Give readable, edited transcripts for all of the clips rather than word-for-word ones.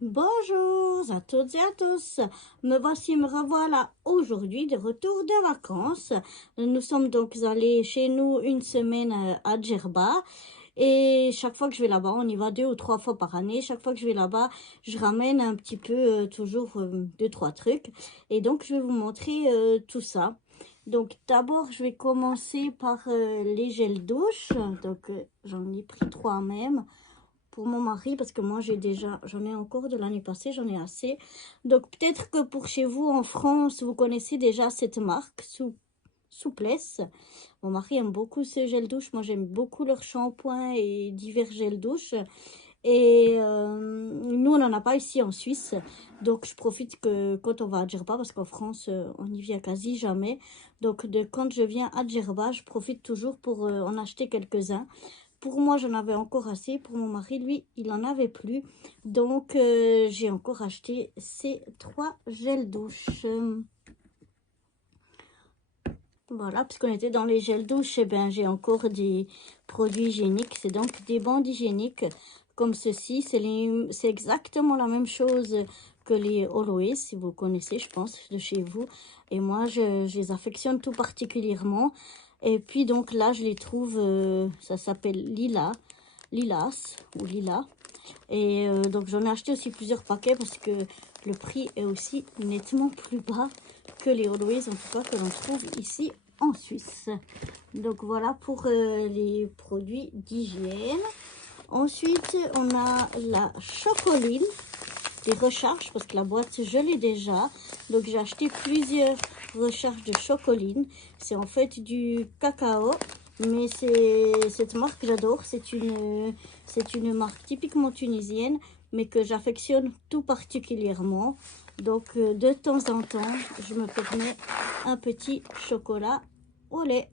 Bonjour à toutes et à tous. Me revoilà aujourd'hui de retour de vacances. Nous sommes donc allés chez nous une semaine à Djerba. Et chaque fois que je vais là-bas, on y va 2 ou 3 fois par année. Chaque fois que je vais là-bas, je ramène un petit peu, toujours 2, 3 trucs. Et donc, je vais vous montrer tout ça. Donc, d'abord, je vais commencer par les gels douche. Donc, j'en ai pris 3 même pour mon mari parce que moi j'en ai encore de l'année passée, j'en ai assez. Donc peut-être que pour chez vous en France, vous connaissez déjà cette marque, Souplesse. Mon mari aime beaucoup ce gel douche, moi j'aime beaucoup leur shampoing et divers gels douche. Et nous, on n'en a pas ici en Suisse. Donc, je profite que quand on va à Djerba, parce qu'en France, on n'y vient quasi jamais. Donc, quand je viens à Djerba, je profite toujours pour en acheter quelques-uns. Pour moi, j'en avais encore assez. Pour mon mari, lui, il n'en avait plus. Donc, j'ai encore acheté ces 3 gels douche. Voilà, puisqu'on était dans les gels douche, eh ben, j'ai encore des produits hygiéniques. C'est donc des bandes hygiéniques comme ceci. C'est exactement la même chose que les Always, si vous connaissez, je pense, de chez vous. Et moi, je les affectionne tout particulièrement. Et puis, donc là, je les trouve, ça s'appelle Lilas ou Lila. Et donc, j'en ai acheté aussi plusieurs paquets parce que le prix est aussi nettement plus bas que les Always, en tout cas, que l'on trouve ici en Suisse. Donc, voilà pour les produits d'hygiène. Ensuite, on a la chocoline, des recharges, parce que la boîte, je l'ai déjà. Donc, j'ai acheté plusieurs recharges de chocoline. C'est en fait du cacao, mais cette marque, j'adore. C'est une marque typiquement tunisienne, mais que j'affectionne tout particulièrement. Donc, de temps en temps, je me permets un petit chocolat au lait.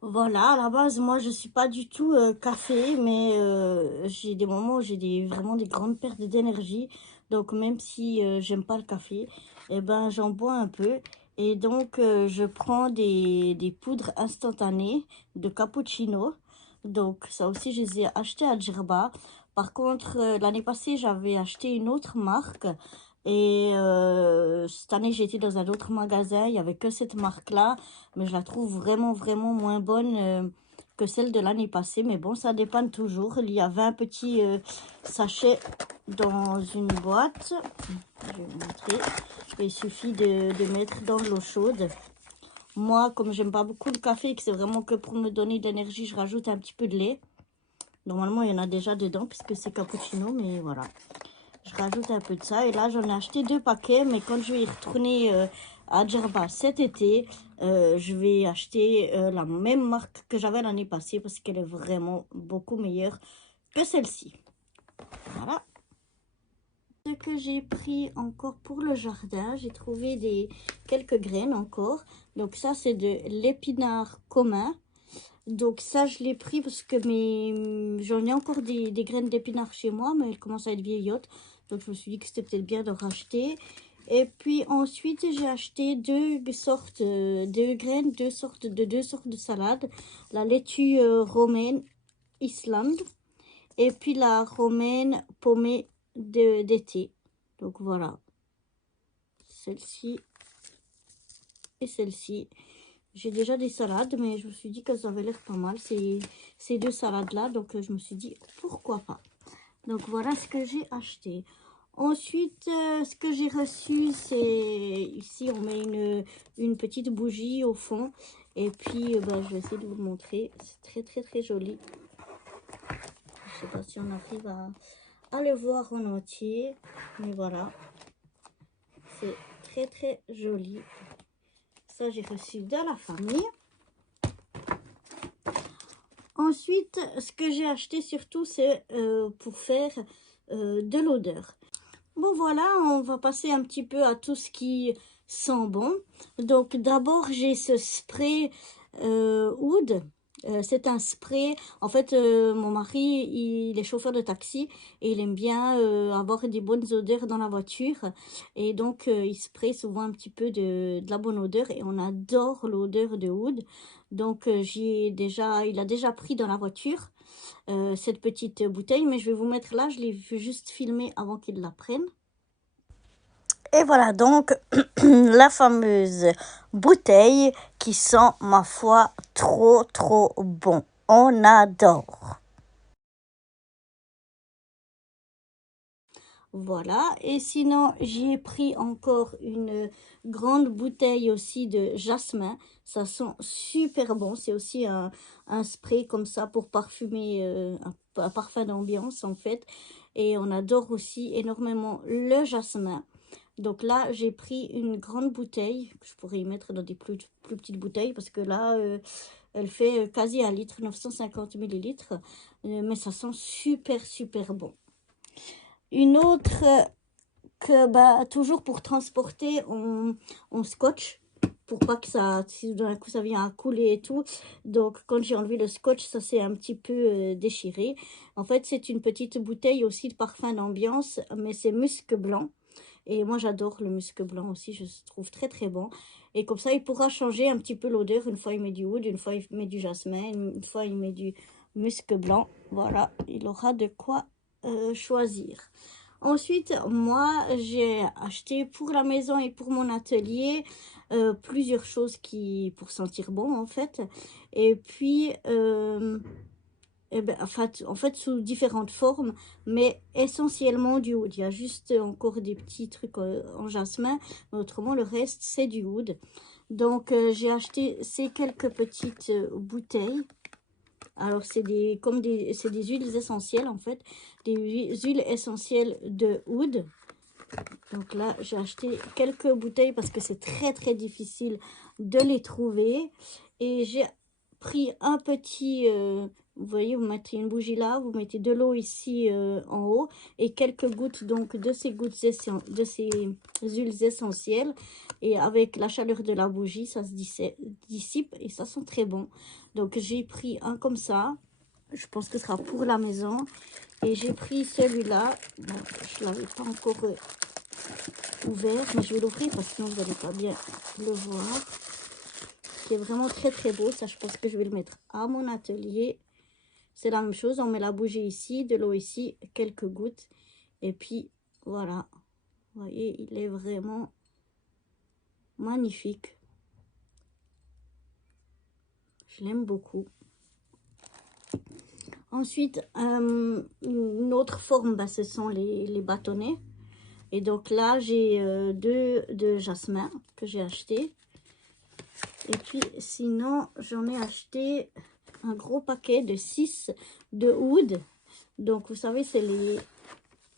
Voilà, à la base, moi, je suis pas du tout café, mais j'ai des moments où j'ai vraiment des grandes pertes d'énergie. Donc, même si j'aime pas le café, eh ben, j'en bois un peu. Et donc, je prends des poudres instantanées de cappuccino. Donc, ça aussi, je les ai achetées à Djerba. Par contre, l'année passée, j'avais acheté une autre marque. Et cette année, j'ai été dans un autre magasin. Il n'y avait que cette marque-là. Mais je la trouve vraiment, vraiment moins bonne que celle de l'année passée. Mais bon, ça dépanne toujours. Il y a 20 petits sachets dans une boîte. Je vais vous montrer. Il suffit de mettre dans l'eau chaude. Moi, comme j'aime pas beaucoup le café et que c'est vraiment que pour me donner de l'énergie, je rajoute un petit peu de lait. Normalement, il y en a déjà dedans puisque c'est cappuccino, mais voilà. Je rajoute un peu de ça. Et là, j'en ai acheté 2 paquets. Mais quand je vais y retourner à Djerba cet été, je vais acheter la même marque que j'avais l'année passée parce qu'elle est vraiment beaucoup meilleure que celle-ci. Voilà. Ce que j'ai pris encore pour le jardin, j'ai trouvé quelques graines encore. Donc ça, c'est de l'épinard commun. Donc ça, je l'ai pris parce que j'en ai encore des graines d'épinards chez moi, mais elles commencent à être vieillottes. Donc je me suis dit que c'était peut-être bien de racheter. Et puis ensuite, j'ai acheté 2 sortes de graines, deux sortes de salades. La laitue romaine Islande et puis la romaine pommée d'été. Donc voilà, celle-ci et celle-ci. J'ai déjà des salades, mais je me suis dit que ça avait l'air pas mal, ces 2 salades-là. Donc, je me suis dit, pourquoi pas. Donc, voilà ce que j'ai acheté. Ensuite, ce que j'ai reçu, c'est... Ici, on met une petite bougie au fond. Et puis, ben, je vais essayer de vous le montrer. C'est très, très, très joli. Je sais pas si on arrive à le voir en entier. Mais voilà. C'est très, très joli. Ça, j'ai reçu de la famille. Ensuite, ce que j'ai acheté surtout, c'est pour faire de l'odeur. Bon, voilà, on va passer un petit peu à tout ce qui sent bon. Donc, d'abord, j'ai ce spray Oud. C'est un spray. En fait, mon mari, il est chauffeur de taxi et il aime bien avoir des bonnes odeurs dans la voiture. Et donc, il spray souvent un petit peu de la bonne odeur et on adore l'odeur de Oud. Donc, il a déjà pris dans la voiture. cette petite bouteille, mais je vais vous mettre là, je l'ai juste filmé avant qu'ils la prennent. Et voilà donc la fameuse bouteille qui sent, ma foi, trop trop bon. On adore. Voilà, et sinon j'ai pris encore une grande bouteille aussi de jasmin. Ça sent super bon, c'est aussi un spray comme ça pour parfumer, un parfum d'ambiance en fait. Et on adore aussi énormément le jasmin. Donc là, j'ai pris une grande bouteille, que je pourrais y mettre dans des plus petites bouteilles, parce que là, elle fait quasi 1 litre, 950 millilitres. Mais ça sent super, super bon. Une autre que, bah, toujours pour transporter, on scotch, pour pas que ça, si d'un coup ça vient à couler et tout. Donc, quand j'ai enlevé le scotch, ça s'est un petit peu déchiré. En fait, c'est une petite bouteille aussi de parfum d'ambiance, mais c'est musc blanc. Et moi, j'adore le musc blanc aussi, je trouve très très bon. Et comme ça, il pourra changer un petit peu l'odeur. Une fois, il met du oud, une fois, il met du jasmin, une fois, il met du musc blanc. Voilà, il aura de quoi choisir. Ensuite, moi, j'ai acheté pour la maison et pour mon atelier plusieurs choses pour sentir bon, en fait. Et puis, eh ben, en fait, sous différentes formes, mais essentiellement du oud. Il y a juste encore des petits trucs en jasmin, mais autrement, le reste, c'est du oud. Donc, j'ai acheté ces quelques petites bouteilles. Alors, c'est des huiles essentielles, en fait. Des huiles essentielles de oud. Donc là, j'ai acheté quelques bouteilles parce que c'est très, très difficile de les trouver. Et j'ai pris un petit... vous voyez, vous mettez une bougie là, vous mettez de l'eau ici en haut et quelques gouttes donc de ces huiles essentielles. Et avec la chaleur de la bougie, ça se dissipe et ça sent très bon. Donc j'ai pris un comme ça. Je pense que ce sera pour la maison. Et j'ai pris celui-là. Bon, je ne l'avais pas encore ouvert, mais je vais l'ouvrir parce que sinon vous n'allez pas bien le voir. Qui est vraiment très très beau. Ça, je pense que je vais le mettre à mon atelier. C'est la même chose, on met la bougie ici, de l'eau ici, quelques gouttes. Et puis voilà, vous voyez, il est vraiment magnifique. Je l'aime beaucoup. Ensuite, une autre forme, bah, ce sont les bâtonnets. Et donc là, j'ai deux de jasmin que j'ai acheté. Et puis sinon, j'en ai acheté un gros paquet de 6 de oud. Donc vous savez, c'est les...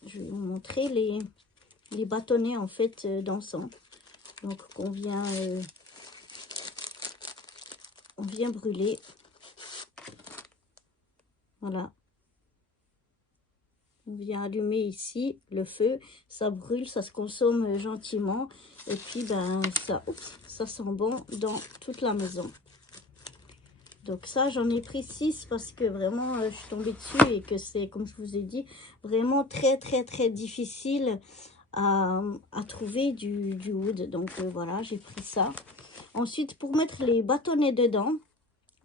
Je vais vous montrer les bâtonnets en fait d'encens. Donc on vient brûler. Voilà. On vient allumer ici le feu. Ça brûle, ça se consomme gentiment. Et puis ben ça sent bon dans toute la maison. Donc ça, j'en ai pris 6 parce que vraiment, je suis tombée dessus et que c'est, comme je vous ai dit, vraiment très, très, très difficile à trouver du oud. Donc voilà, j'ai pris ça. Ensuite, pour mettre les bâtonnets dedans,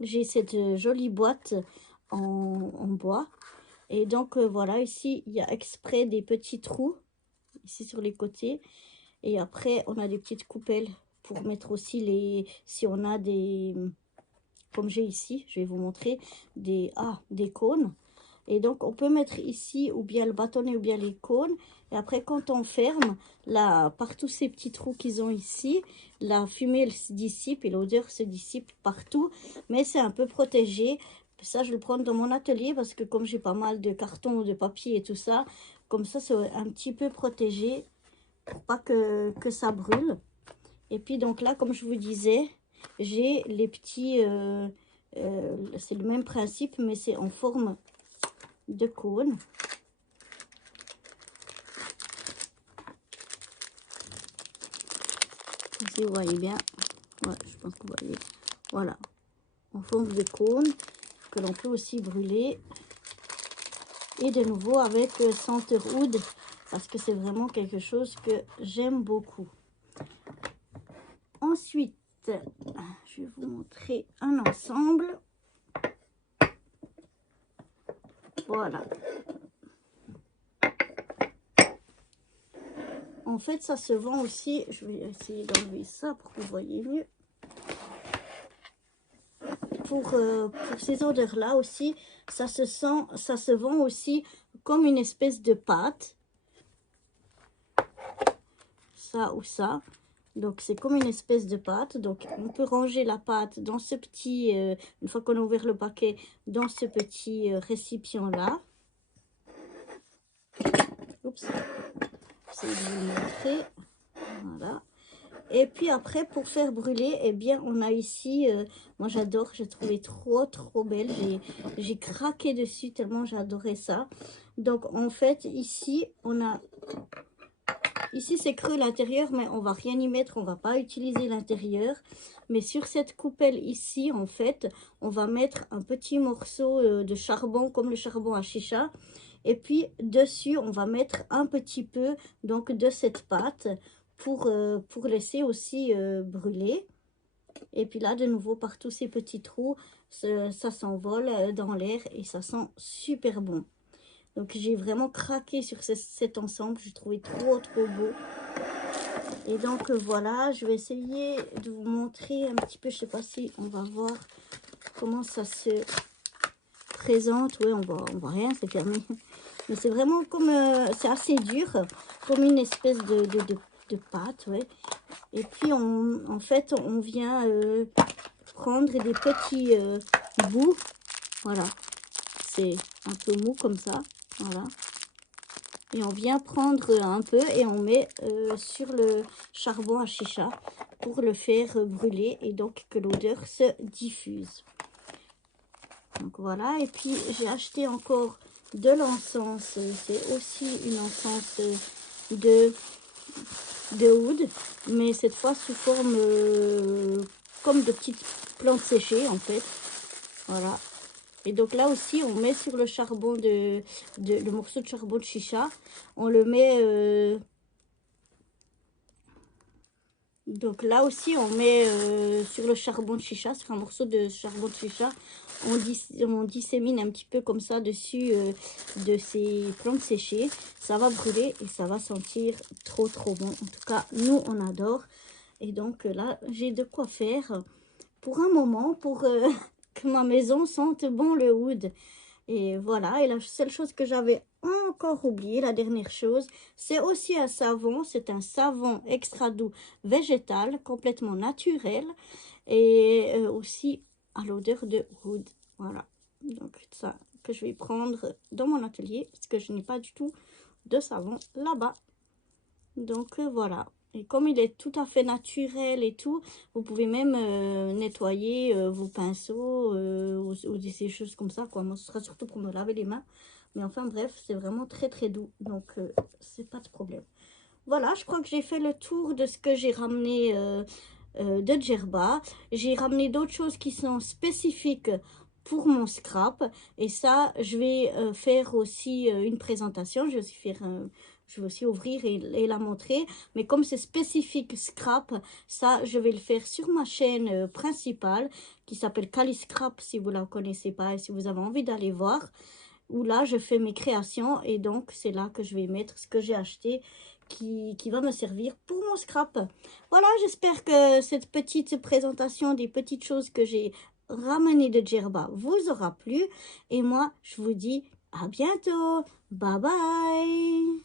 j'ai cette jolie boîte en bois. Et donc voilà, ici, il y a exprès des petits trous, ici sur les côtés. Et après, on a des petites coupelles pour mettre aussi si on a des... Comme j'ai ici, je vais vous montrer des cônes. Et donc, on peut mettre ici ou bien le bâtonnet ou bien les cônes. Et après, quand on ferme, là, par tous ces petits trous qu'ils ont ici, la fumée elle se dissipe et l'odeur se dissipe partout. Mais c'est un peu protégé. Ça, je le prends dans mon atelier parce que comme j'ai pas mal de cartons ou de papier et tout ça, comme ça, c'est un petit peu protégé pour pas que ça brûle. Et puis, donc là, comme je vous disais, j'ai les petits... c'est le même principe, mais c'est en forme de cône. Si vous voyez bien, ouais, je pense que vous voyez. Voilà, en forme de cône que l'on peut aussi brûler. Et de nouveau avec senteur oud, parce que c'est vraiment quelque chose que j'aime beaucoup. Ensuite, je vais vous montrer un ensemble. Voilà. En fait, ça se vend aussi. Je vais essayer d'enlever ça pour que vous voyez mieux. Pour ces odeurs-là aussi, ça se vend aussi comme une espèce de pâte. Ça ou ça. Donc, c'est comme une espèce de pâte. Donc, on peut ranger la pâte dans ce petit, une fois qu'on a ouvert le paquet, dans ce petit récipient-là. Oups. J'essaie de vous le montrer. Voilà. Et puis après, pour faire brûler, eh bien, on a ici, moi j'adore, j'ai trouvé trop belle. J'ai craqué dessus tellement j'adorais ça. Donc, en fait, ici, on a... Ici, c'est creux l'intérieur, mais on va rien y mettre. On va pas utiliser l'intérieur. Mais sur cette coupelle ici, en fait, on va mettre un petit morceau de charbon, comme le charbon à chicha. Et puis, dessus, on va mettre un petit peu donc de cette pâte pour laisser aussi brûler. Et puis là, de nouveau, par tous ces petits trous, ça s'envole dans l'air et ça sent super bon. Donc, j'ai vraiment craqué sur cet ensemble. J'ai trouvé trop beau. Et donc, voilà, je vais essayer de vous montrer un petit peu. Je sais pas si on va voir comment ça se présente. Oui, on voit rien, c'est fermé. Mais c'est vraiment comme... c'est assez dur, comme une espèce de pâte, ouais. Et puis, en fait, on vient prendre des petits bouts. Voilà. C'est un peu mou comme ça. Voilà. Et on vient prendre un peu et on met sur le charbon à chicha pour le faire brûler et donc que l'odeur se diffuse. Donc voilà. Et puis, j'ai acheté encore de l'encens. C'est aussi une encens de oud, mais cette fois sous forme comme de petites plantes séchées en fait. Voilà. Et donc là aussi, on met sur le charbon le morceau de charbon de chicha. On le met... donc là aussi, on met sur le charbon de chicha, sur un morceau de charbon de chicha. On dissémine un petit peu comme ça dessus de ces plantes séchées. Ça va brûler et ça va sentir trop bon. En tout cas, nous, on adore. Et donc là, j'ai de quoi faire pour un moment, pour... que ma maison sente bon le oud. Et voilà, et la seule chose que j'avais encore oublié, la dernière chose, c'est aussi un savon. C'est un savon extra doux végétal, complètement naturel, et aussi à l'odeur de oud. Voilà, donc ça que je vais prendre dans mon atelier, parce que je n'ai pas du tout de savon là-bas. Donc voilà. Et comme il est tout à fait naturel et tout, vous pouvez même nettoyer vos pinceaux ou des choses comme ça, quoi. Moi, ce sera surtout pour me laver les mains. Mais enfin, bref, c'est vraiment très doux. Donc, c'est pas de problème. Voilà, je crois que j'ai fait le tour de ce que j'ai ramené de Djerba. J'ai ramené d'autres choses qui sont spécifiques pour mon scrap. Et ça, je vais faire aussi une présentation. Je vais aussi faire je vais aussi ouvrir et la montrer. Mais comme c'est spécifique scrap, ça, je vais le faire sur ma chaîne principale qui s'appelle Cali Scrap si vous ne la connaissez pas et si vous avez envie d'aller voir. Où là, je fais mes créations et donc c'est là que je vais mettre ce que j'ai acheté qui va me servir pour mon scrap. Voilà, j'espère que cette petite présentation des petites choses que j'ai ramenées de Djerba vous aura plu. Et moi, je vous dis à bientôt. Bye bye.